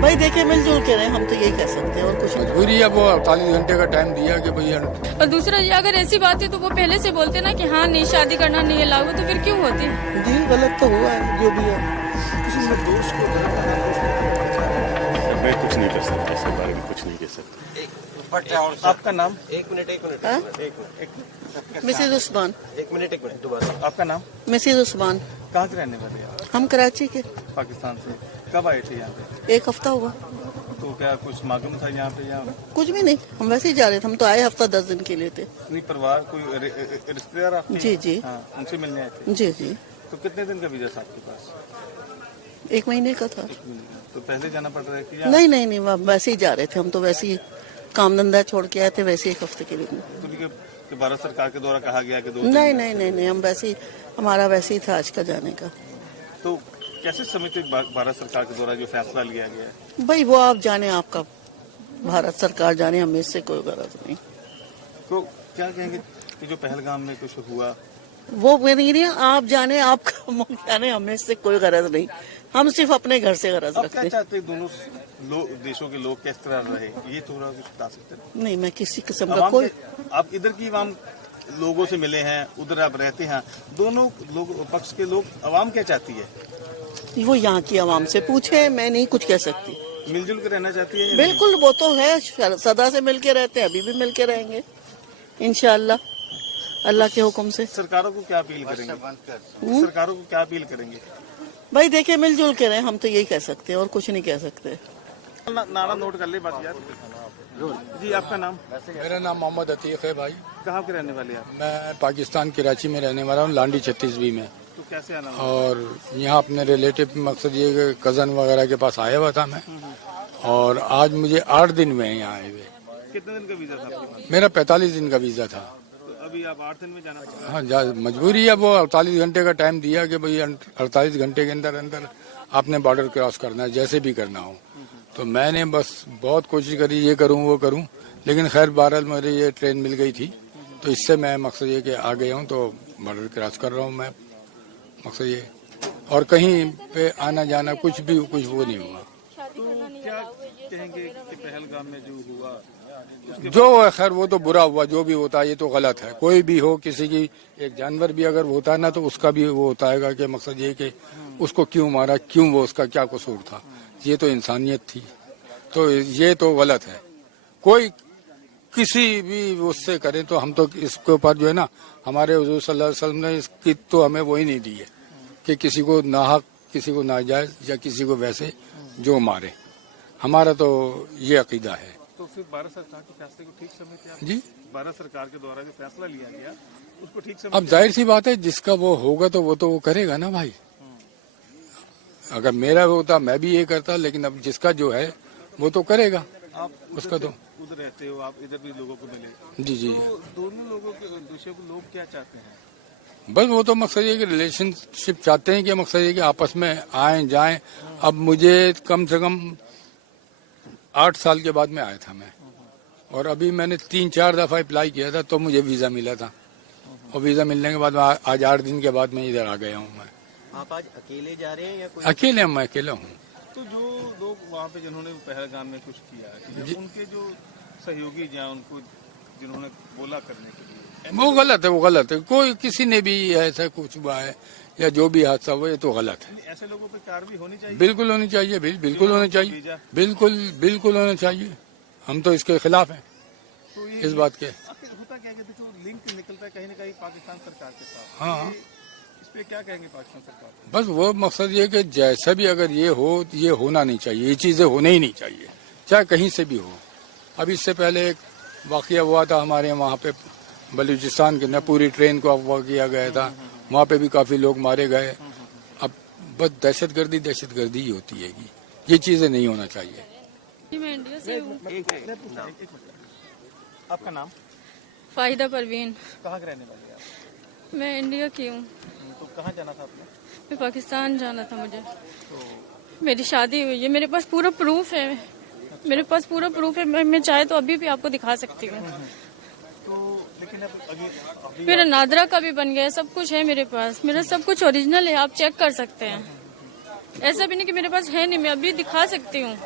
भाई देखिए मिलजुल के रहे, हम तो यही कह सकते हैं और कुछ नहीं। मजबूरी है, वो 48 घंटे का टाइम दिया कि भैया। और दूसरा ये अगर ऐसी बात है तो वो पहले से बोलते ना कि हाँ नहीं शादी करना नहीं है लागू, तो फिर क्यों होती है? जी गलत तो हुआ है जो भी है। किसी से दोस्त को मैं कुछ नहीं कर सकता, इसके बारे में कुछ नहीं कह सकता। आपका नाम? एक मिनट हाँ? मिसेज उस्मान। एक मिनट दोबारा। आपका नाम? मिसेज उस्मान। कहाँ के रहने वाले हैं? हम कराची के। पाकिस्तान से कब आए थे यहाँ पे? 1 हफ्ता हुआ। तो क्या कुछ मालूम था यहाँ पे? यहाँ कुछ भी नहीं, हम वैसे ही जा रहे थे। हम तो आए हफ्ता 10 दिन के लिए थे। नहीं, परिवार कोई रिश्तेदार आपके? जी जी। हाँ, उनसे मिलने आए थे। जी जी। तो कितने दिन का वीजा था आपके पास? 1 महीने का था। तो पहले जाना पड़ रहा है कि नहीं नहीं नहीं, वैसे ही जा रहे थे हम तो, वैसे ही काम धंधा छोड़ के आए थे, वैसे 1 हफ्ते के लिए। तो भारत सरकार के द्वारा कहा गया कि 2 दिन नहीं नहीं नहीं नहीं, हम वैसे ही, हमारा वैसे ही था आज का जाने का। तो कैसे समझते भारत सरकार के द्वारा जो फैसला लिया गया है? भाई वो आप जाने, आपका भारत सरकार जाने, हमें इससे कोई गरज नहीं। तो क्या कहेंगे कि जो पहलगाम में कुछ हुआ? वो नहीं रही, आप जाने, आपका मुल्क जाने, हमें इससे कोई गरज नहीं। हम सिर्फ अपने घर से गरज आप रखते क्या हैं। चाहते हैं दोनों देशों के लोग किस तरह रहे, ये थोड़ा कुछ बता सकते हैं? नहीं, मैं किसी किस्म का कोई, आप इधर की आवाम लोगों से मिले हैं, उधर आप रहते हैं, दोनों लोग पक्ष के लोग, आवाम क्या चाहती है? वो यहाँ की आवाम से पूछे, मैं नहीं कुछ कह सकती। मिलजुल कर रहना चाहती है? बिल्कुल, वो तो है, सदा से मिल के रहते हैं, अभी भी मिल के रहेंगे इंशाअल्लाह, अल्लाह के हुक्म से। सरकारों को क्या अपील करेंगे? सरकारों को क्या अपील करेंगे? भाई देखिए मिलजुल के रहे, हम तो यही कह सकते हैं और कुछ नहीं कह सकते। नारा नोट कर ले बस यार। जी, आपका नाम? मेरा नाम मोहम्मद अतीक है भाई। कहाँ के रहने वाले आप? मैं पाकिस्तान कराची में रहने वाला हूँ, लांडी 36B में। तो कैसे आना? और यहाँ अपने रिलेटिव, मकसद ये कि कज़न वगैरह के पास आया हुआ था मैं, और आज मुझे 8 दिन में यहाँ आए हुए। कितने दिन का वीजा था आपके पास? मेरा 45 दिन का वीज़ा था। तो अभी आप 8 दिन में जाना पड़ा? हाँ, मजबूरी है, वो 48 घंटे का टाइम दिया कि भाई 48 घंटे के अंदर अंदर आपने बॉर्डर क्रॉस करना है, जैसे भी करना हो। तो मैंने बस बहुत कोशिश करी, ये करूँ वो करूँ, लेकिन खैर बहरहाल मुझे ये ट्रेन मिल गई थी, तो इससे मैं मकसद ये कि आ गया हूँ, तो बॉर्डर क्रॉस कर रहा हूँ मैं, मकसद ये। और कहीं पे आना जाना कुछ वो नहीं हुआ। तो क्या कहेंगे कि पहलगाम में जो हुआ, जो है खैर वो तो बुरा हुआ, जो भी होता है ये तो गलत है। कोई भी हो, किसी की एक जानवर भी अगर होता है ना, तो उसका भी वो होता है कि मकसद ये कि उसको क्यों मारा, क्यों, वो उसका क्या कसूर था, ये तो इंसानियत थी। तो ये तो गलत है। कोई किसी भी उससे करे, तो हम तो इसके ऊपर जो है ना, हमारे हुजूर सल्लल्लाहु अलैहि वसल्लम ने इसकी तो हमें वही नहीं दी है कि किसी को नाहक, किसी को नाजायज या किसी को वैसे जो मारे। हमारा तो ये अकीदा है। तो फिर भारत सरकार के फैसले को ठीक समझते हैं? जी, भारत सरकार के द्वारा जो फैसला लिया गया उसको ठीक समझते? अब जाहिर सी बात है, जिसका वो होगा तो वो करेगा ना भाई। अगर मेरा होता मैं भी ये करता, लेकिन अब जिसका जो है वो तो करेगा। आप उसका तो उधर रहते हो, आप इधर भी लोगों को मिले। जी जी, तो दोनों लोगों के देशों को लोग क्या चाहते हैं? बस वो तो मकसद ये कि रिलेशनशिप चाहते हैं, कि मकसद ये कि आपस में आए जाएं। अब मुझे कम से कम 8 साल के बाद में आया था मैं, और अभी मैंने 3-4 दफा अप्लाई किया था, तो मुझे वीजा मिला था, और वीजा मिलने के बाद आज 8 दिन के बाद मैं इधर आ गया हूँ। मैं आप आज अकेले जा रहे हैं या कोई? अकेले, मैं अकेला हूँ। तो जो लोग वहाँ पे जिन्होंने पहलगाम में कुछ किया, उनके जो सहयोगी या उनको जिन्होंने बोला करने के लिए, वो गलत है। कोई किसी ने भी ऐसा कुछ हुआ है या जो भी हादसा हुआ, ये तो गलत है। ऐसे लोगों पर कार्रवाई होनी चाहिए। बिल्कुल होनी चाहिए, बिल्कुल होनी चाहिए, बिल्कुल होना चाहिए। हम तो इसके खिलाफ हैं, तो इस बात के। होता क्या कहते जो लिंक निकलता है कहीं न कहीं पाकिस्तान सरकार के साथ। हाँ, इस पे क्या कहेंगे पाकिस्तान सरकार? बस वो मकसद ये कि जैसा भी अगर ये हो, ये होना नहीं चाहिए, ये चीजें होने ही नहीं चाहिए, चाहे कहीं से भी हो। अब इससे पहले एक वाकया हुआ था हमारे वहाँ पे बलूचिस्तान के, न पूरी ट्रेन को अगवा किया गया था, वहाँ पे भी काफी लोग मारे गए। अब बस दहशतगर्दी ही होती है, ये चीजें नहीं होना चाहिए। मैं इंडिया से हूँ। आपका नाम? फाहिदा परवीन। कहाँ के रहने वाले आप? मैं इंडिया की हूँ। तो कहाँ जाना था आपने? मैं पाकिस्तान जाना था मुझे। मेरी शादी हुई है, मेरे पास पूरा प्रूफ है, मैं चाहे तो अभी भी आपको दिखा सकती हूँ। तो लेकिन अभी मेरा नादरा का भी बन गया है, सब कुछ है मेरे पास, मेरा सब कुछ ओरिजिनल है, आप चेक कर सकते हैं। ऐसा भी नहीं कि मेरे पास है नहीं, मैं अभी दिखा सकती हूँ।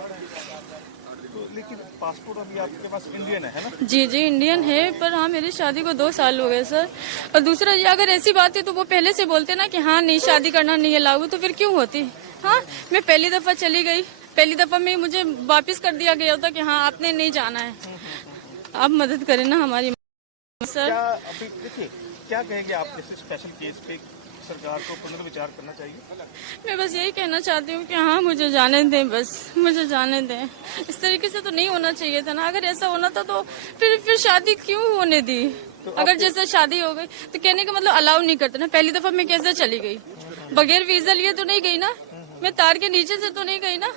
तो लेकिन पासपोर्ट अभी आपके पास इंडियन है ना? जी जी इंडियन है, पर हाँ मेरी शादी को 2 साल हो गए सर। और दूसरा ये, अगर ऐसी बात है तो वो पहले से बोलते ना कि हाँ नहीं शादी करना नहीं अलाउ, तो फिर क्यों होती? हाँ मैं पहली दफा चली गई, पहली दफा में मुझे वापस कर दिया गया था कि हाँ आपने नहीं जाना है। आप मदद करें ना हमारी सर। क्या अभी देखिए क्या कहेंगे आप इस स्पेशल केस पे सरकार को पुनर्विचार करना चाहिए? मैं बस यही कहना चाहती हूँ कि हाँ मुझे जाने दें, बस मुझे जाने दें। इस तरीके से तो नहीं होना चाहिए था ना। अगर ऐसा होना था तो फिर शादी क्यों होने दी? अगर जैसे शादी हो गई तो कहने का मतलब अलाउ नहीं करते ना। पहली दफा मैं कैसे चली गई? बगैर वीजा लिए तो नहीं गई ना, मैं तार के नीचे से तो नहीं गई ना।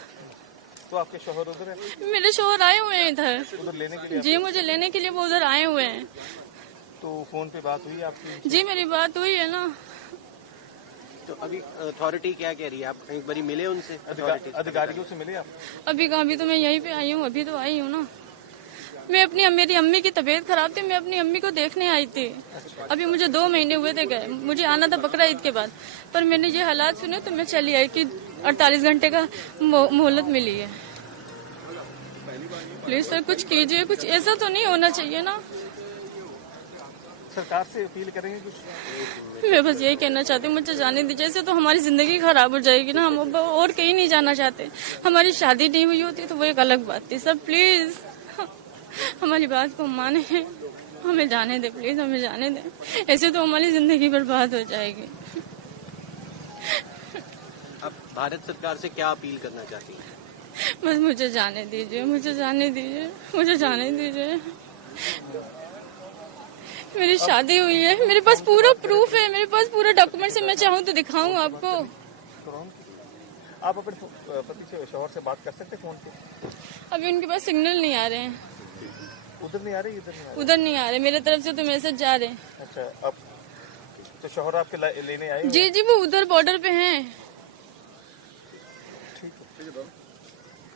तो आपके शोहर उधर है? मेरे शोहर आए हुए हैं इधर उधर लेने के लिए? जी मुझे लेने के लिए वो उधर आए हुए हैं। तो फोन पे बात हुई आपकी? जी मेरी बात हुई है ना। तो अभी अथॉरिटी क्या कह रही है? आप कहीं बारी मिले उनसे? अधिकारियों से मिले आप? अभी कहाँ, अभी तो मैं यहीं पे आई हूँ, अभी तो आई हूँ ना। मैं मेरी अम्मी की तबीयत खराब थी, मैं अपनी अम्मी को देखने आई थी। अभी मुझे 2 महीने हुए थे गए, मुझे आना था बकरा ईद के बाद, पर मैंने ये हालात सुने तो मैं चली आई कि 48 घंटे का मोहलत मिली है। प्लीज सर कुछ कीजिए, कुछ ऐसा तो नहीं होना चाहिए ना। सरकार से अपील करेंगे कुछ? मैं बस यही कहना चाहती हूँ मुझे जाने दीजिए। ऐसे तो हमारी जिंदगी खराब हो जाएगी ना, हम और कहीं नहीं जाना चाहते। हमारी शादी नहीं हुई होती तो वो एक अलग बात थी। सर प्लीज हमारी बात को माने, हमें जाने दे, प्लीज हमें जाने दे। ऐसे तो हमारी जिंदगी बर्बाद हो जाएगी। आप भारत सरकार से क्या अपील करना चाहती हैं? बस मुझे जाने दीजिए, मुझे जाने दीजिए, मुझे जाने दीजिए। मेरी शादी हुई है, मेरे पास पूरा प्रूफ है, मेरे पास पूरा डॉक्यूमेंट्स है। मैं चाहूँ तो दिखाऊं आपको। आप अपने पति से शोहर से बात कर सकते फोन पे? अभी उनके पास सिग्नल नहीं आ रहे हैं। उधर नहीं आ रही, इधर नहीं आ रही? उधर नहीं आ रहे, मेरे तरफ से तो मैसेज जा रहे हैं। अच्छा, अब तो शोहर आपके लेने आए? जी जी वो उधर बॉर्डर पे हैं।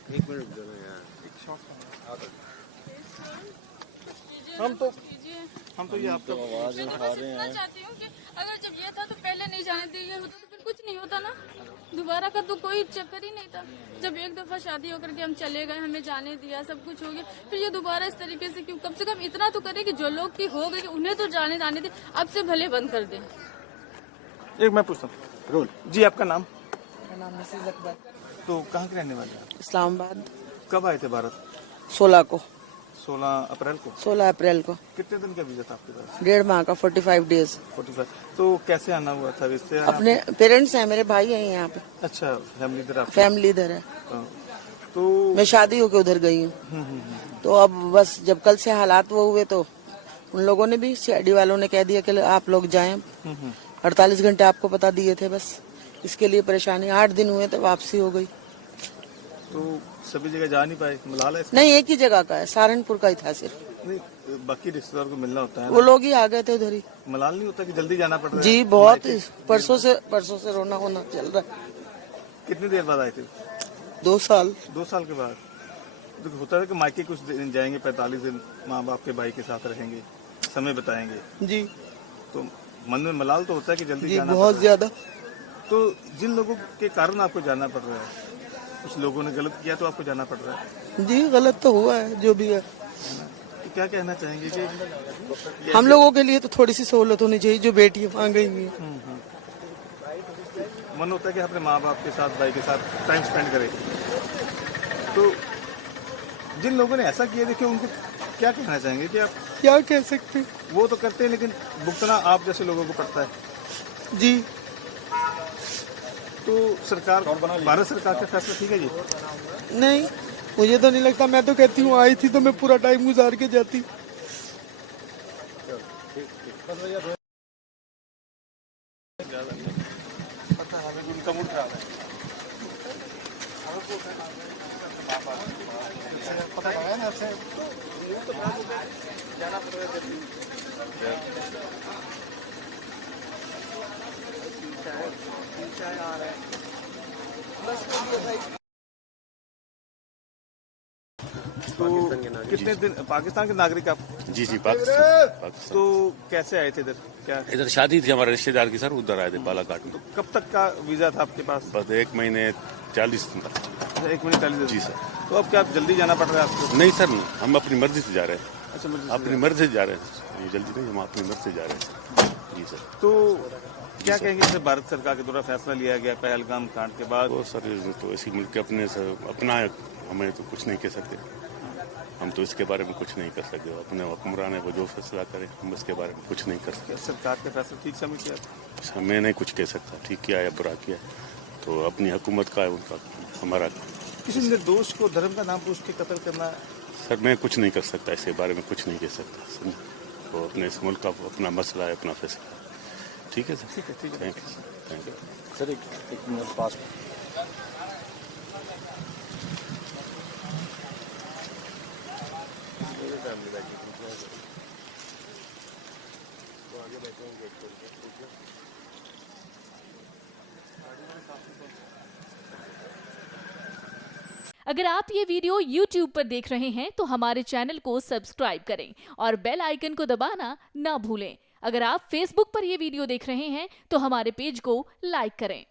एक मिनट रुक जाना यार। हम तो ये आपको मैं तो बस इतना चाहती हूँ कि अगर जब ये था तो पहले नहीं जाने दिया होता तो फिर कुछ नहीं होता ना। दोबारा का तो कोई चक्कर ही नहीं था। जब एक दफा शादी होकर के हम चले गए, हमें जाने दिया, सब कुछ हो गया, फिर ये दोबारा इस तरीके से क्यों? कम से कम इतना तो करे कि जो लोग की हो गए उन्हें तो जाने दे, अब से भले बंद कर दे। एक मैं पूछता हूँ रोल जी, आपका नाम? मेरा नाम मिसेज अकबर, तो कहाँ के रहने वाले हैं? इस्लामाबाद। कब आए थे भारत? 16 को, 16 अप्रैल को। 16 अप्रैल को। कितने दिन का वीजा था आपके पास? 1.5 माह का, 45 डेज। 45। तो कैसे आना हुआ था? इससे अपने पेरेंट्स हैं, मेरे भाई हैं यहाँ पे। अच्छा, फैमिली इधर आपकी? फैमिली इधर है। तो मैं शादी होके उधर गई हूँ। तो अब बस जब कल से हालात वो हुए तो उन लोगों ने भी, सीआईडी वालों ने कह दिया कि आप लोग जाएं। 48 घंटे आपको पता दिए थे, बस इसके लिए परेशानी। 8 दिन हुए तो वापसी हो गई। तो सभी जगह जा नहीं पाए? मलाल है? नहीं, एक ही जगह का है, सहारनपुर का ही था सिर्फ। नहीं, बाकी रिश्तेदार को मिलना होता है वो लोग ही आ गए थे उधर ही। मलाल नहीं होता कि जल्दी जाना पड़ रहा है? जी बहुत, परसों से रोना होना चल रहा है। कितनी देर बाद आए थे? 2 साल। 2 साल के बाद। तो होता है कि मायके कुछ दिन जाएंगे, 45 दिन माँ बाप के भाई के साथ रहेंगे, समय बताएंगे जी तो मन में मलाल तो होता है कि जल्दी जी जाना बहुत पड़ रहा है। ज्यादा। तो जिन लोगों के कारण आपको जाना पड़ रहा है, कुछ लोगों ने गलत किया तो आपको जाना पड़ रहा है? जी गलत तो हुआ है जो भी है। तो क्या कहना चाहेंगे कि हम लोगों के लिए तो थोड़ी सी सहूलत होनी चाहिए, जो बेटियां वहाँ गई हुई हैं। मन होता है कि अपने माँ बाप के साथ, भाई के साथ टाइम स्पेंड करें। तो जिन लोगों ने ऐसा किया, देखिए उनको क्या कहना चाहेंगे कि आप? क्या कह सकते हैं? वो तो करते हैं लेकिन भुगतना आप जैसे लोगों को पड़ता है। जी तो सरकार, भारत सरकार का फैसला ठीक है जी? नहीं, मुझे तो नहीं लगता। मैं तो कहती हूँ आई थी तो मैं पूरा टाइम गुजार के जाती। उनका मूड खराब है। पता लगा ना आपसे? जाना पड़ रहा है। तो कितने दिन पाकिस्तान के नागरिक आप? जी जी, पाकिस्तान। तो कैसे आए थे इधर? क्या इधर शादी थी हमारे रिश्तेदार की सर, उधर आए थे बालाघाट में। कब तक का वीजा था आपके पास? बस 1 महीने 40 दिन तक। 1 महीने 40 दिन। जी सर। तो अब क्या जल्दी जाना पड़ रहा है आपको? नहीं सर, नहीं, हम अपनी मर्जी से जा रहे हैं। अच्छा, मतलब अपनी मर्जी से जा रहे हैं, जल्दी नहीं, हम अपनी मर्जी से जा रहे हैं। जी सर। तो क्या कहेंगे सर, भारत सरकार के द्वारा फैसला लिया गया पहलगाम कांड के बाद? तो सर तो इसी मुल्क के अपने से अपना है, हमें तो कुछ नहीं कह सकते, हम तो इसके बारे में कुछ नहीं कर सकते। अपने हुक्मरान है, वो जो फैसला करे हम इसके बारे में कुछ नहीं कर सकते। सरकार के फैसला ठीक समझते हैं? मैं नहीं कुछ कह सकता, ठीक किया या बुरा किया, तो अपनी हुकूमत का है, उनका हमारा। किसी निर्दोष को धर्म का नाम पूछ के कत्ल करना? सर मैं कुछ नहीं कर सकता, इसके बारे में कुछ नहीं कह सकता, समझे। तो अपने इस मुल्क का अपना मसला है, अपना फैसला। ठीक है सर, ठीक है, ठीक है। Thank you sir, thank you sir. एक मिनट पास अगर आप ये वीडियो YouTube पर देख रहे हैं तो हमारे चैनल को सब्सक्राइब करें और बेल आइकन को दबाना ना भूलें। अगर आप Facebook पर ये वीडियो देख रहे हैं तो हमारे पेज को लाइक करें।